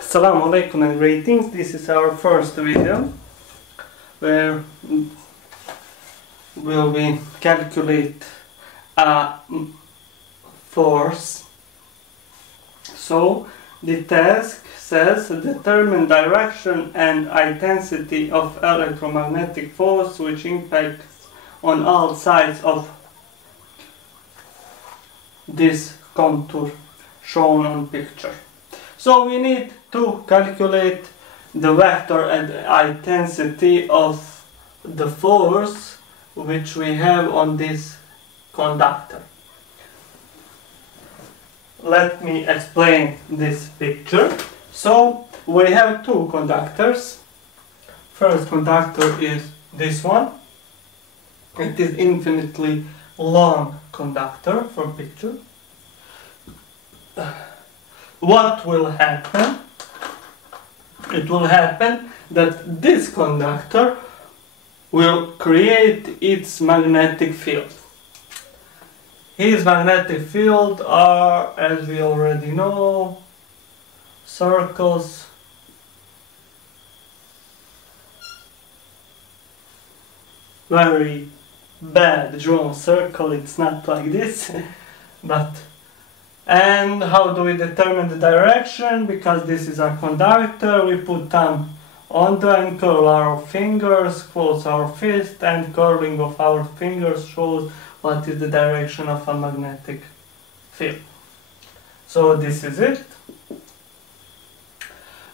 Assalamu alaikum and greetings. This is our first video where we calculate a force. So the task says determine direction and intensity of electromagnetic force which impacts on all sides of this contour shown on picture. So we need to calculate the vector and intensity of the force which we have on this conductor. Let me explain this picture. So we have two conductors. First conductor is this one. It is infinitely long conductor from picture. What will happen? It will happen that this conductor will create its magnetic field. His magnetic field are, as we already know, circles. Very bad drawn circle, it's not like this, but and how do we determine the direction? Because this is our conductor, we put thumb on the and curl our fingers, close our fist, and curling of our fingers shows what is the direction of a magnetic field. So this is it.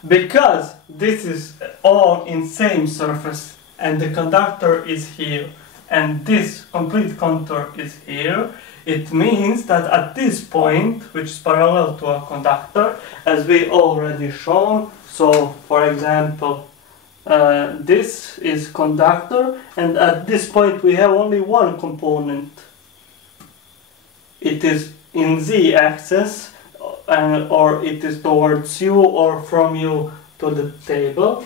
Because this is all in same surface and the conductor is here and this complete contour is here, it means that at this point, which is parallel to a conductor, as we already shown, so for example, this is conductor, and at this point we have only one component. It is in z-axis, or it is towards you or from you to the table,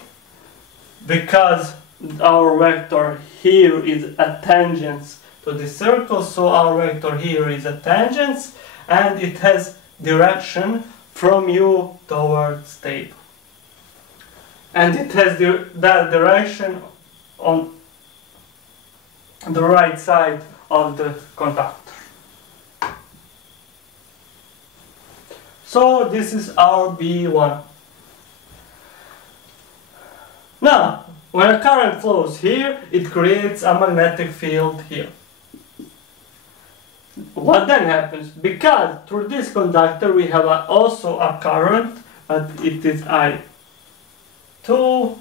because our vector here is a tangent to the circle, so our vector here is a tangent and it has direction from you towards table. And it has that direction on the right side of the conductor. So this is our B1. Now, when a current flows here, it creates a magnetic field here. What then happens? Because through this conductor we have also a current, but it is I2.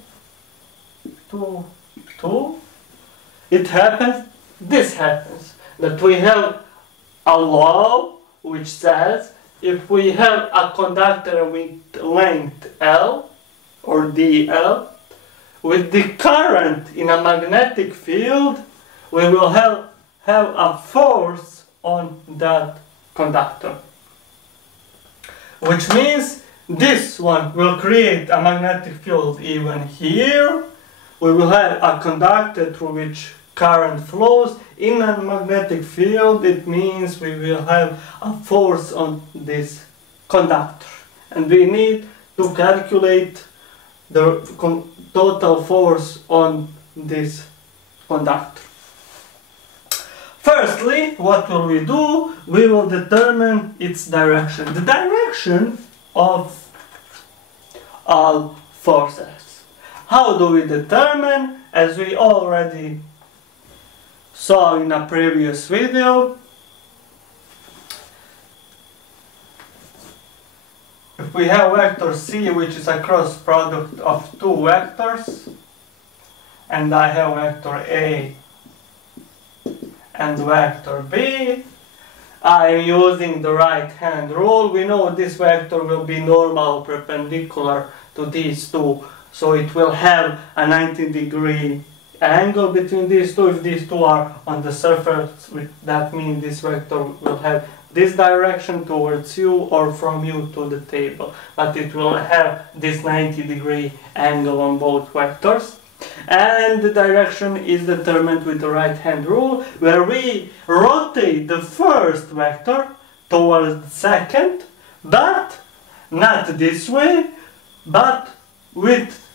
It happens, this happens, that we have a law which says if we have a conductor with length L or dl, with the current in a magnetic field, we will have a force on that conductor. Which means this one will create a magnetic field even here. We will have a conductor through which current flows. In a magnetic field, it means we will have a force on this conductor. And we need to calculate the total force on this conductor. Firstly, what will we do? We will determine its direction. The direction of all forces. How do we determine? As we already saw in a previous video, if we have vector C, which is a cross product of two vectors, and I have vector A and vector B, I am using the right hand rule. We know this vector will be normal perpendicular to these two, so it will have a 90-degree angle between these two. If these two are on the surface, that means this vector will have this direction towards you or from you to the table, but it will have this 90-degree angle on both vectors. And the direction is determined with the right hand rule, where we rotate the first vector towards the second, but not this way, but with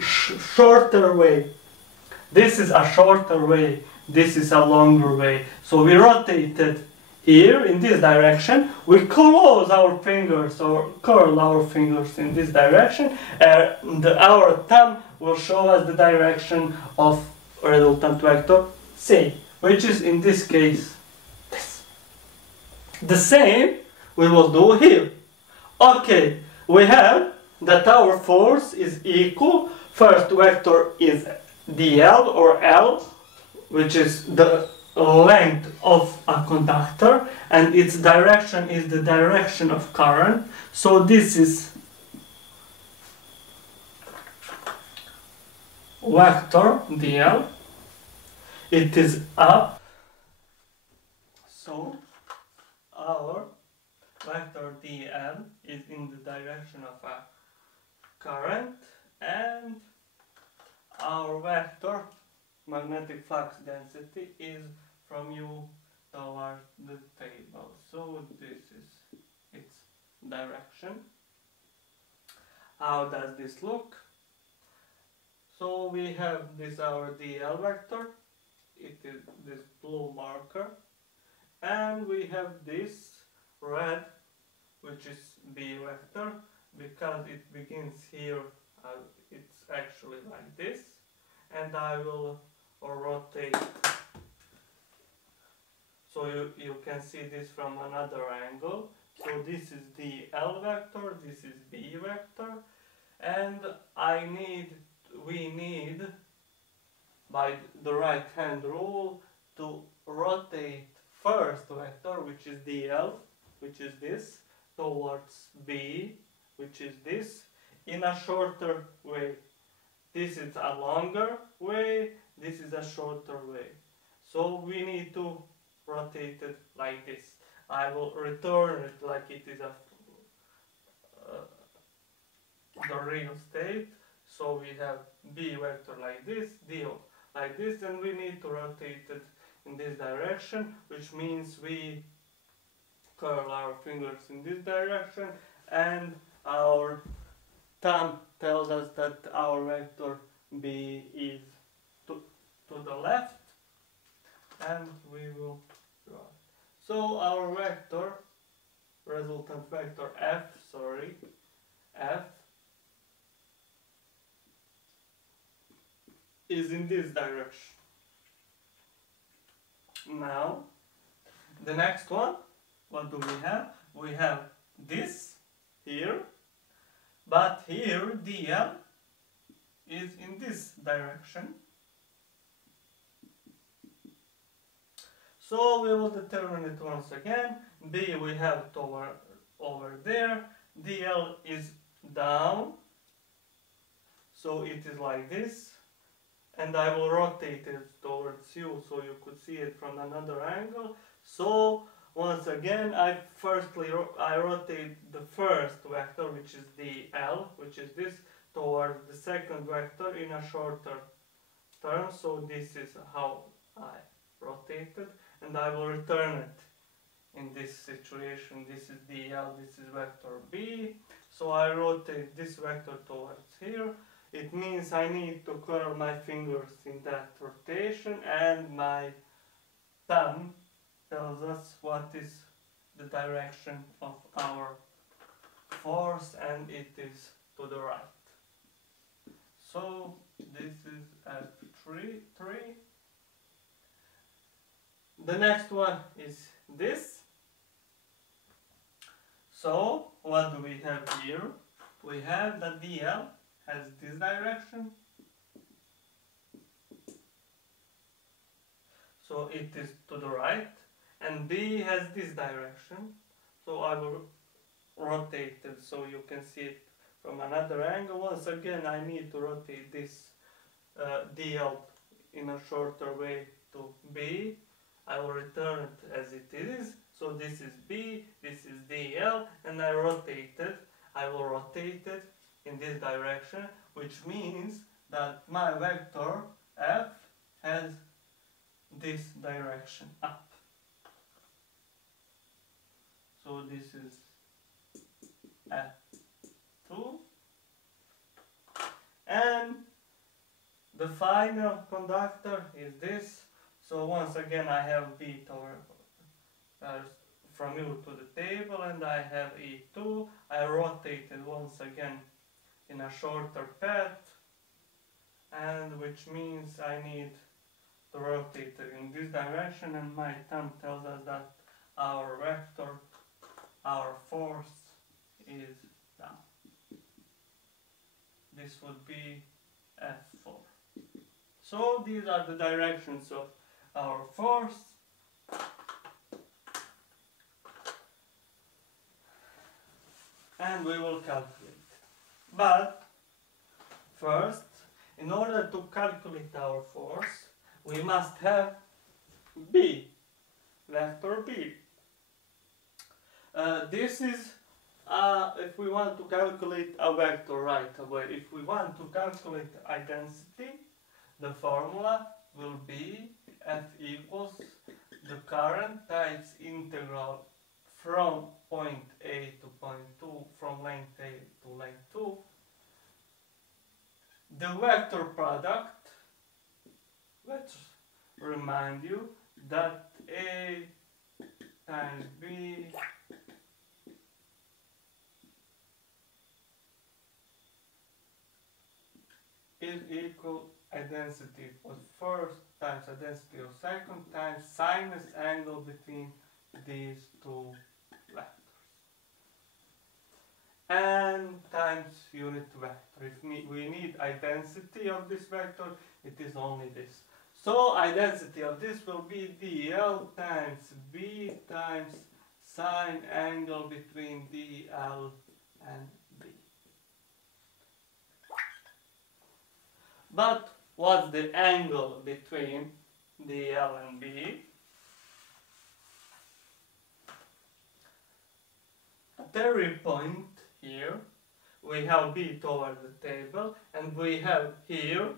shorter way. This is a shorter way, this is a longer way. So we rotate it here in this direction, we close our fingers or curl our fingers in this direction, and our thumb will show us the direction of resultant vector C, which is in this case this. The same we will do here. Okay, we have that our force is equal. First vector is dl or L, which is the length of a conductor, and its direction is the direction of current. So this is vector dl, it is up. So our vector dl is in the direction of a current, and our vector magnetic flux density is from U toward the table. So this is its direction. How does this look? So we have this our dl vector, it is this blue marker, and we have this red, which is B vector, because it begins here, it's actually like this, and I will rotate, so you can see this from another angle. So this is the L vector, this is B vector, and we need by the right hand rule to rotate first vector, which is dl, which is this, towards B, which is this, in a shorter way. This is a longer way, this is a shorter way. So we need to rotate it like this. I will return it like it is the real state. So we have B vector like this, dl like this, and we need to rotate it in this direction, which means we curl our fingers in this direction, and our thumb tells us that our vector B is to the left, and we will draw it. So our vector, resultant vector F, is in this direction. Now, the next one, what do we have? We have this here, but here dl is in this direction. So we will determine it once again. B we have over there, dl is down, so it is like this, and I will rotate it towards you so you could see it from another angle. So once again, I rotate the first vector, which is the L, which is this, towards the second vector in a shorter term. So this is how I rotate it, and I will return it in this situation. This is dl, this is vector B. So I rotate this vector towards here. It means I need to curl my fingers in that rotation, and my thumb tells us what is the direction of our force, and it is to the right. So this is F3. The next one is this. So what do we have here? We have that dl has this direction, so it is to the right, and B has this direction, so I will rotate it so you can see it from another angle. Once again, I need to rotate this dl in a shorter way to B. I will return it as it is, so this is B, this is dl, and I will rotate it in this direction, which means that my vector F has this direction up. So this is F2, final conductor is this. So once again I have B over from U to the table, and I have E2. I rotated once again in a shorter path, and which means I need to rotate it in this direction, and my thumb tells us that our vector, our force is down. This would be F4. So these are the directions of our force. And we will calculate. But first, in order to calculate our force, we must have B, vector B. This is if we want to calculate a vector right away. If we want to calculate a density, the formula will be F equals the current times integral from point A to point 2, from length A to length 2. The vector product, let's remind you that A times B is equal a density of first times a density of second times sinus angle between these two vectors, and times unit vector. If we need identity of this vector, it is only this. So identity of this will be dl times b times sine angle between dl and b. But what's the angle between dl and b? At every point here, we have b toward the table, and we have here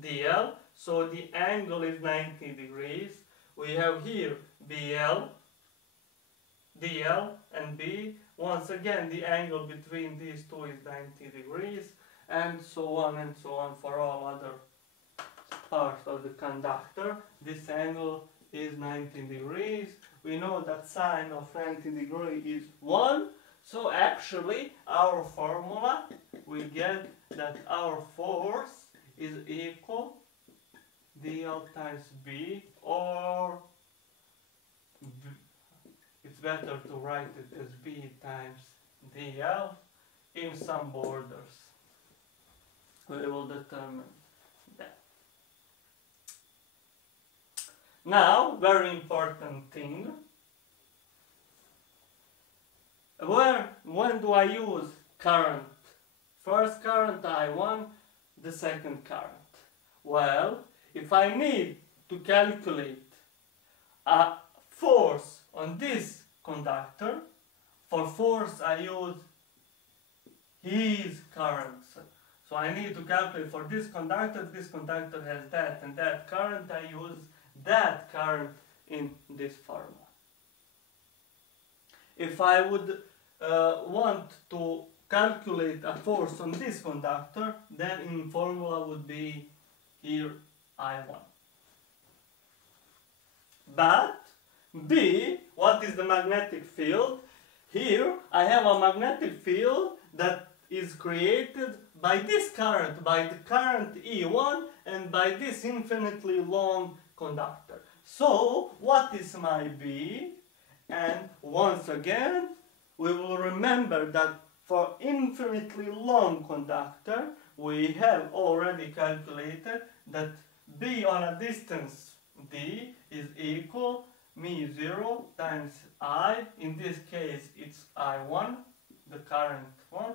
dl, so the angle is 90 degrees. We have here dl and b. Once again, the angle between these two is 90 degrees, and so on for all other parts of the conductor. This angle is 90 degrees. We know that sine of 90 degrees is 1. So actually, our formula, we get that our force is equal dl times b, or it's better to write it as b times dl in some borders. We will determine that. Now, very important thing. When do I use current? First current I1, the second current. Well, if I need to calculate a force on this conductor, for force I use his current. So I need to calculate for this conductor has that and that current, I use that current in this formula. If I would want to calculate a force on this conductor, then in formula would be here I1. But B, what is the magnetic field? Here I have a magnetic field that is created by this current, by the current E1, and by this infinitely long conductor. So what is my B? And once again, we will remember that for infinitely long conductor, we have already calculated that B on a distance d is equal μ0 times I, in this case it's I1, the current one,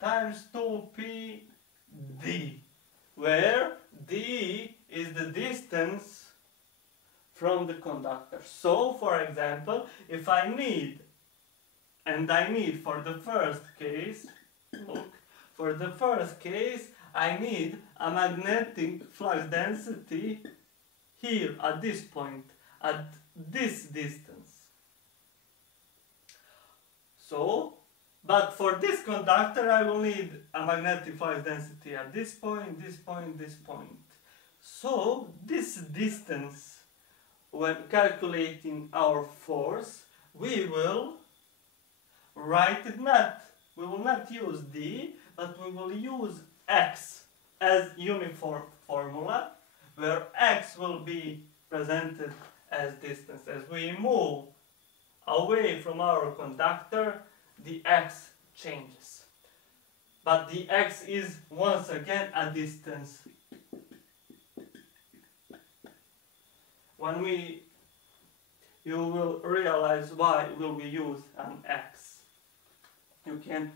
times 2p d, where d is the distance from the conductor. So, for example, if I need, and I need for the first case, look, for the first case, I need a magnetic flux density here at this point, at this distance. So, but for this conductor I will need a magnetic flux density at this point, this point, this point. So this distance, when calculating our force, we will write it we will not use d, but we will use x as uniform formula, where x will be presented as distance. As we move away from our conductor, the x changes. But the x is once again a distance. When you will realize why will we use an x. You can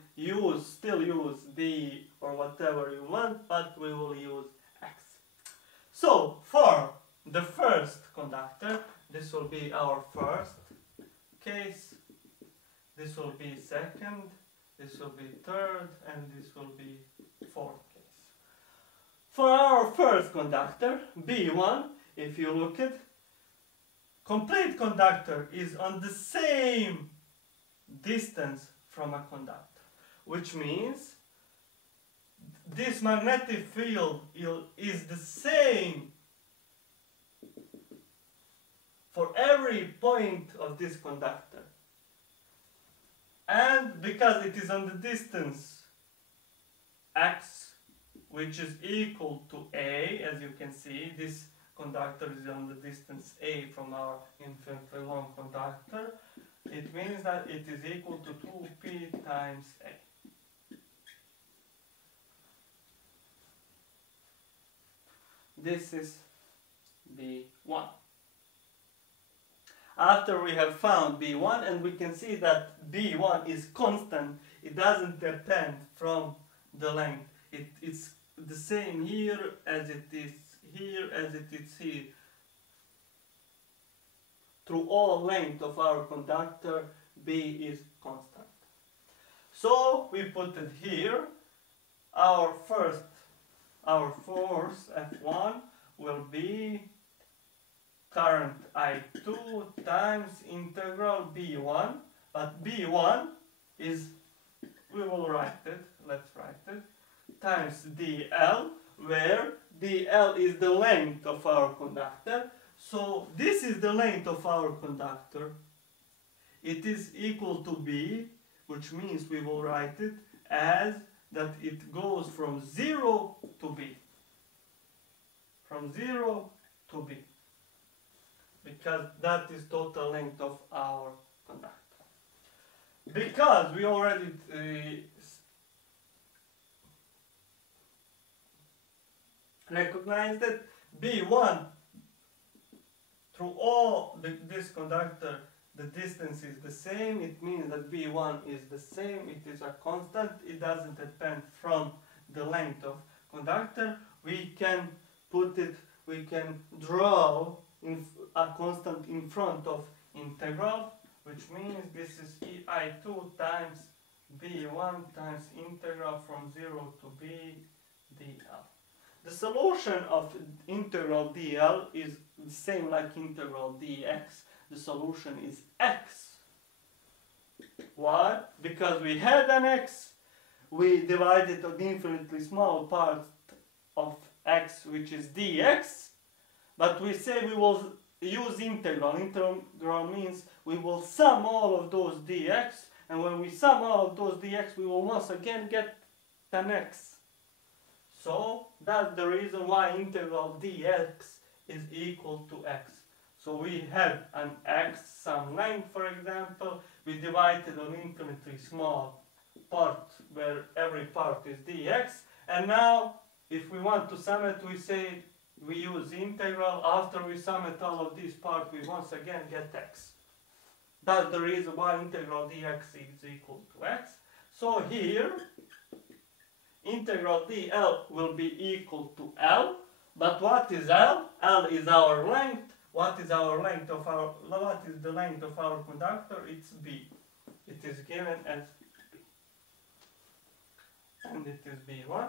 still use d or whatever you want, but we will use x. So for the first conductor, this will be our first case, this will be second, this will be third, and this will be fourth case. For our first conductor, B1, if you look at, complete conductor is on the same distance from a conductor, which means this magnetic field is the same for every point of this conductor. And because it is on the distance x, which is equal to a, as you can see, this conductor is on the distance a from our infinitely long conductor, it means that it is equal to 2p times a. This is B1. After we have found B1, and we can see that B1 is constant, it doesn't depend from the length. It's the same here as it is here as it is here. Through all length of our conductor, B is constant. So we put it here. Our force F1 will be current I2 times integral B1, but B1 is, we will write it, let's write it, times dl, where dl is the length of our conductor. So this is the length of our conductor. It is equal to B, which means we will write it as that it goes from 0 to B. From 0 to B. Because that is total length of our conductor. Because we already recognize that B1 through all this conductor, the distance is the same. It means that B1 is the same. It is a constant. It doesn't depend from the length of conductor. We can draw a constant in front of integral, which means this is I2 times B1 times integral from 0 to B dl. The solution of integral dl is the same like integral dx. The solution is x. Why? Because we had an x, we divided an infinitely small part of x, which is dx, but we say we will use integral. Integral means we will sum all of those dx, and when we sum all of those dx, we will once again get an x. So that's the reason why integral dx is equal to x. So we had an x, some length for example, we divided an infinitely small part where every part is dx, and now if we want to sum it, we say we use integral. After we sum it all of these parts, we once again get x. That's the reason why integral dx is equal to x. So here integral dl will be equal to L, but what is L? L is our length. What is the length of our conductor? It's B. It is given as B. And it is B1.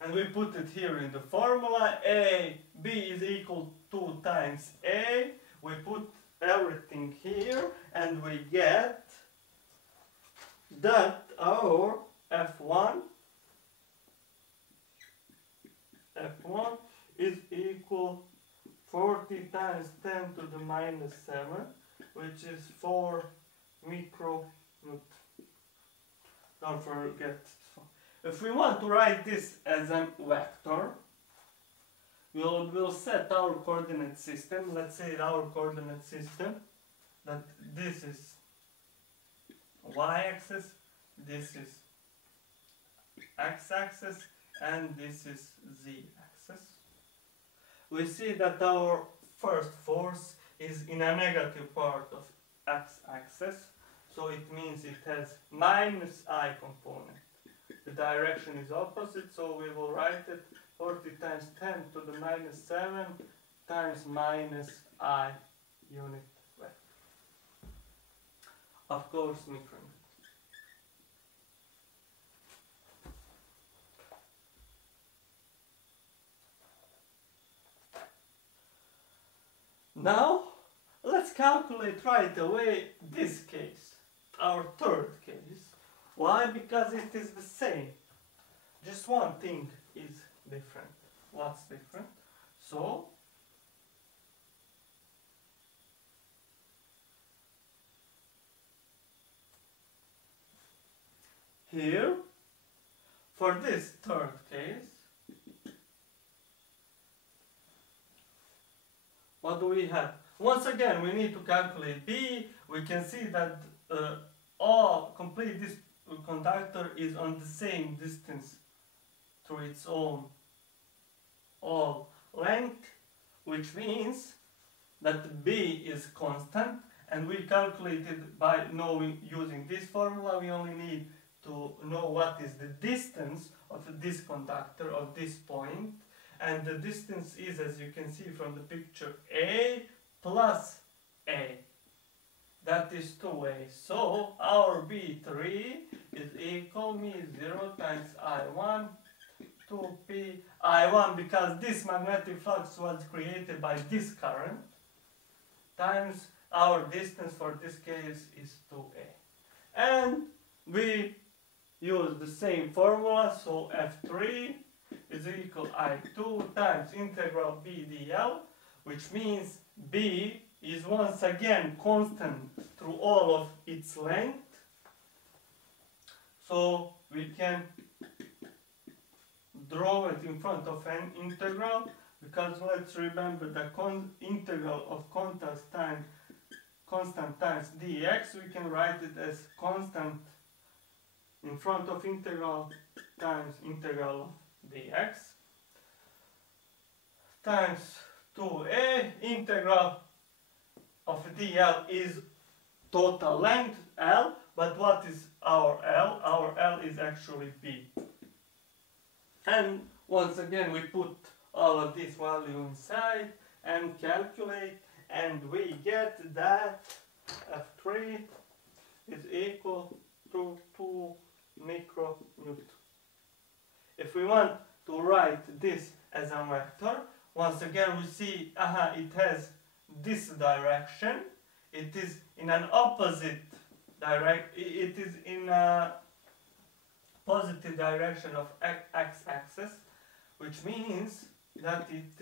And we put it here in the formula. B is equal to 2 times A. We put everything here and we get that our F1 is equal 40 times 10 to the minus 7, which is 4 micronewton. Don't forget. If we want to write this as a vector, we'll set our coordinate system. Let's say our coordinate system that this is y-axis, this is x-axis, and this is z-axis. We see that our first force is in a negative part of x-axis, so it means it has minus I component. The direction is opposite, so we will write it 40 times 10 to the minus 7 times minus I unit vector. Of course, micronewton. Now, let's calculate right away this case, our third case. Why? Because it is the same. Just one thing is different. What's different? So, here, for this third case, what do we have? Once again, we need to calculate B. We can see that this conductor is on the same distance through its own all length, which means that B is constant, and we calculated by using this formula. We only need to know what is the distance of this conductor of this point, and the distance is, as you can see from the picture, A plus A. That is 2A. So our B3 is equal to 0 times I1 2P I1, because this magnetic flux was created by this current, times our distance for this case is 2A. And we use the same formula, so F3 is equal to I2 times integral B dl, which means B is once again constant through all of its length. So we can draw it in front of an integral, because let's remember the integral of constant times dx, we can write it as constant in front of integral times integral of dx times 2a. Integral of dl is total length L, but what is our L? Our L is actually B. And once again we put all of this value inside and calculate, and we get that F3 is equal to 2 micronewton. If we want to write this as a vector, once again we see it has this direction. It is in an opposite direction. It is in a positive direction of x-axis, which means that it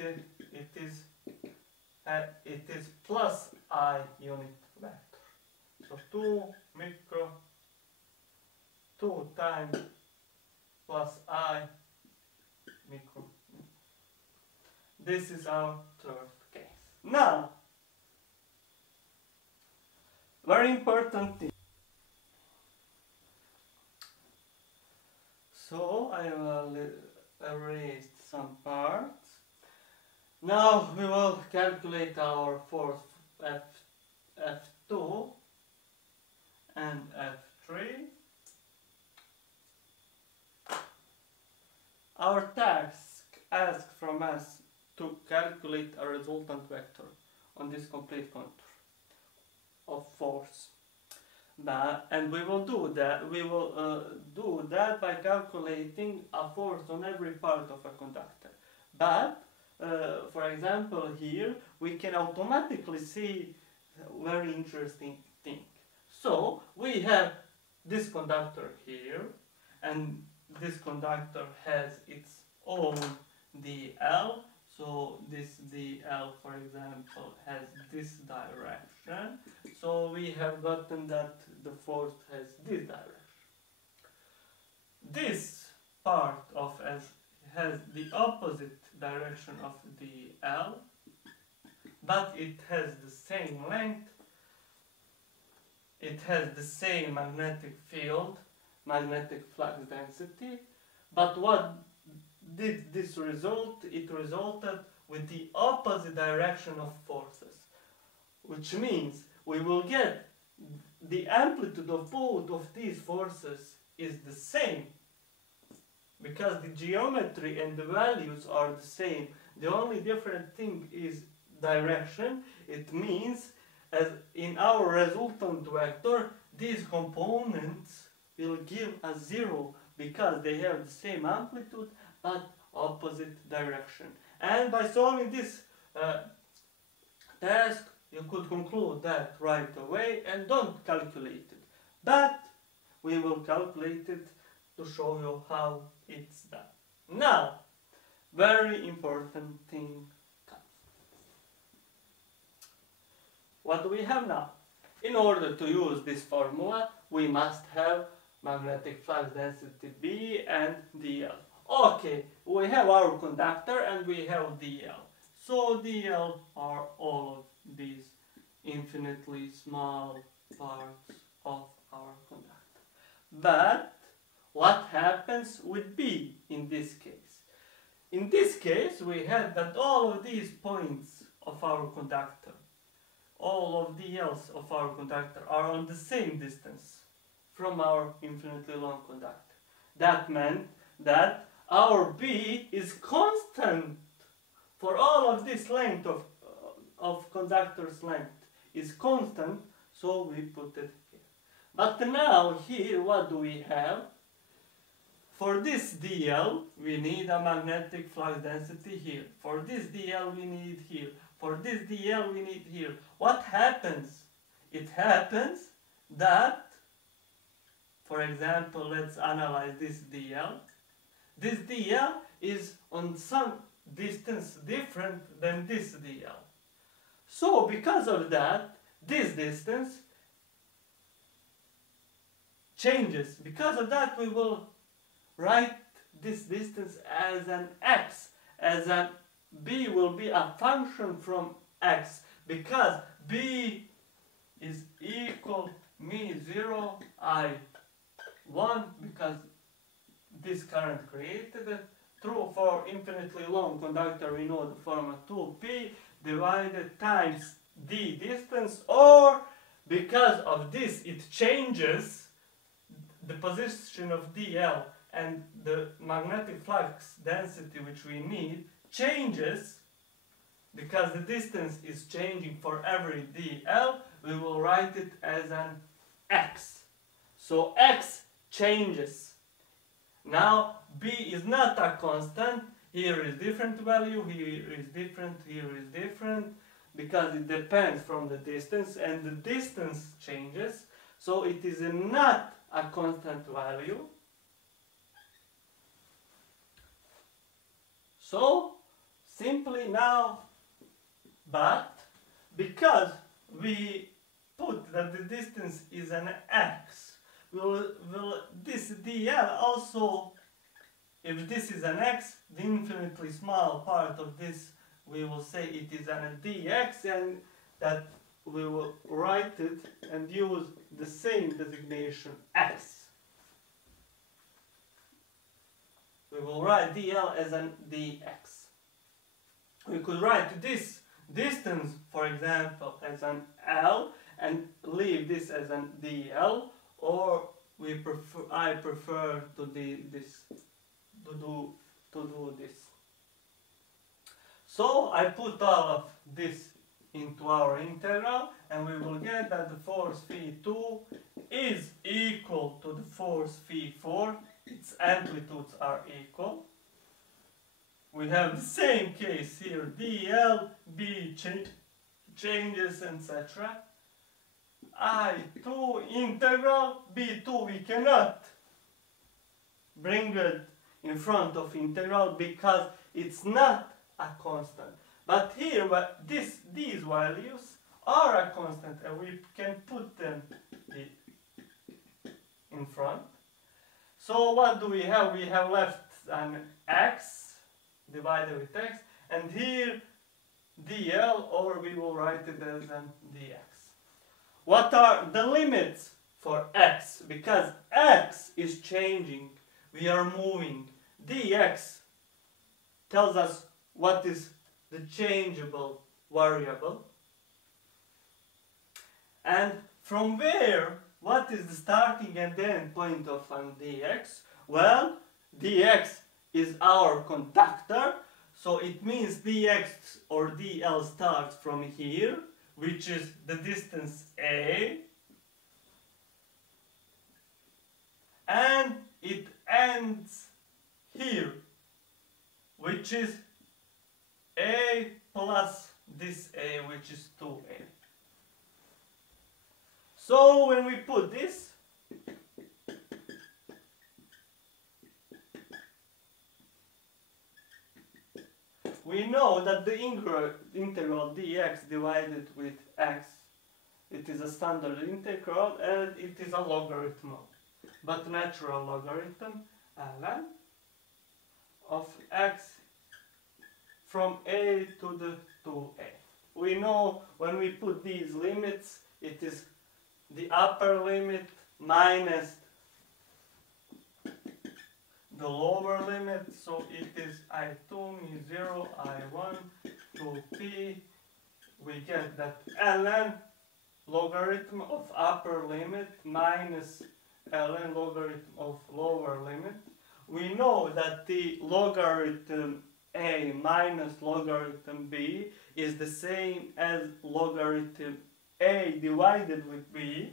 is plus I unit vector. So 2 times plus I micro. This is our third case. Now, very important thing. So I will erase some parts. Now we will calculate our force F2 and F3. Our task asks from us to calculate a resultant vector on this complete contour of force. And we will do that. We will do that by calculating a force on every part of a conductor. But for example, here we can automatically see a very interesting thing. So we have this conductor here, and this conductor has its own dl. So this dl, for example, has this direction. So we have gotten that the force has this direction. This part of S has the opposite direction of dl, but it has the same length. It has the same magnetic field, magnetic flux density. But what did this result? It resulted with the opposite direction of forces, which means we will get the amplitude of both of these forces is the same, because the geometry and the values are the same. The only different thing is direction. It means, as in our resultant vector, these components will give a zero because they have the same amplitude but opposite direction. And by solving this task, you could conclude that right away and don't calculate it. But we will calculate it to show you how it's done. Now, very important thing comes. What do we have now? In order to use this formula, we must have magnetic flux density B and dl. Okay, we have our conductor and we have dl. So dl are all of these infinitely small parts of our conductor. But what happens with B in this case? In this case, we had that all of these points of our conductor, all of the L's of our conductor are on the same distance from our infinitely long conductor. That meant that our B is constant for all of this length of conductor's length is constant, so we put it here. But now here, what do we have? For this dl, we need a magnetic flux density here. For this dl, we need here. For this dl, we need here. What happens? It happens that, for example, let's analyze this dl. This dl is on some distance different than this dl. So, because of that, this distance changes. Because of that, we will write this distance as an x, as an b will be a function from x, because b is equal μ0 I1, because this current created it. True for infinitely long conductor, we know the formula 2p divided times d distance, or because of this it changes the position of dl, and the magnetic flux density which we need changes because the distance is changing for every dl. We will write it as an x. So x changes. Now b is not a constant. Here is different value, here is different, here is different, because it depends from the distance, and the distance changes. So it is not a constant value. So, simply now, but because we put that the distance is an x, will this dl also, if this is an x, the infinitely small part of this, we will say it is an dx, and that we will write it and use the same designation x. We will write dl as an dx. We could write this distance, for example, as an l and leave this as an dl, or I prefer to do this. So I put all of this into our integral, and we will get that the force Phi2 is equal to the force Phi4. Its amplitudes are equal. We have the same case here, dl, b changes, etc. I2 integral, b2 we cannot bring it in front of integral because it's not a constant. But here, these values are a constant, and we can put them in front. So what do we have? We have left an x divided with x, and here dl, or we will write it as an dx. What are the limits for x? Because x is changing, we are moving. Dx tells us what is the changeable variable. And from where, what is the starting and the end point of an dx? Well, dx is our conductor, so it means dx or dl starts from here, which is the distance a, and it ends here, which is a plus this a, which is 2a. So when we put this, we know that the integral dx divided with x, it is a standard integral and it is a logarithm, but natural logarithm ln of x from a to the 2a. We know when we put these limits, it is the upper limit minus the lower limit, so it is I2 mu0 I1 2p. We get that ln logarithm of upper limit minus ln logarithm of lower limit. We know that the logarithm a minus logarithm b is the same as logarithm a divided with b,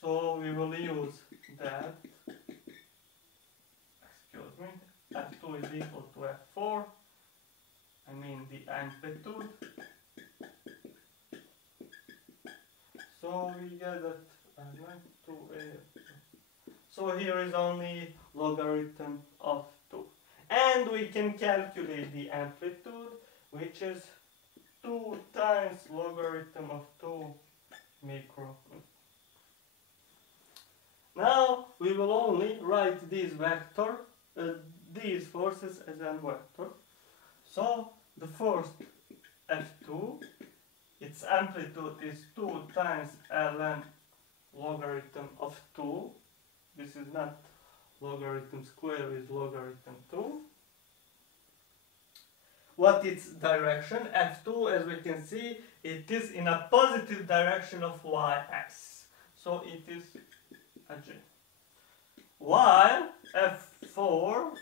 so we will use that, excuse me, f2 is equal to f4, I mean the amplitude, so we get that, so here is only logarithm of 2, and we can calculate the amplitude, which is 2 times logarithm of 2 micro. Now we will only write these these forces as a vector. So the first F2, its amplitude is 2 times ln logarithm of 2. This is not logarithm square, it's logarithm 2. What its direction? F2, as we can see, it is in a positive direction of y-axis. So it is a G. While F4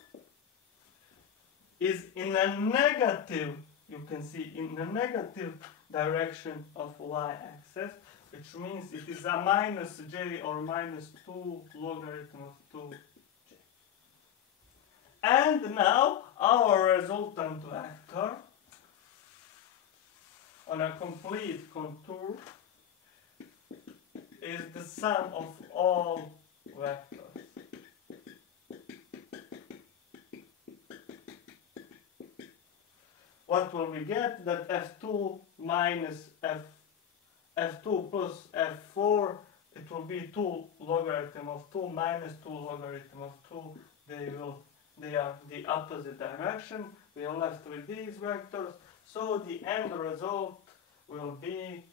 is in a negative, you can see, in a negative direction of y-axis, which means it is a minus J or minus 2 logarithm of 2. And now our resultant vector on a complete contour is the sum of all vectors. What will we get? That F2 minus F2 plus F4, it will be 2 logarithm of 2 minus 2 logarithm of 2. They are the opposite direction. We are left with these vectors. So the end result will be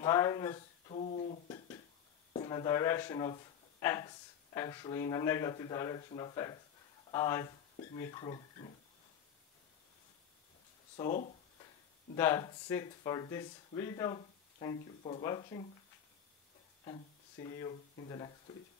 minus 2 in a direction of x, actually in a negative direction of x, I micro. So that's it for this video. Thank you for watching and see you in the next video.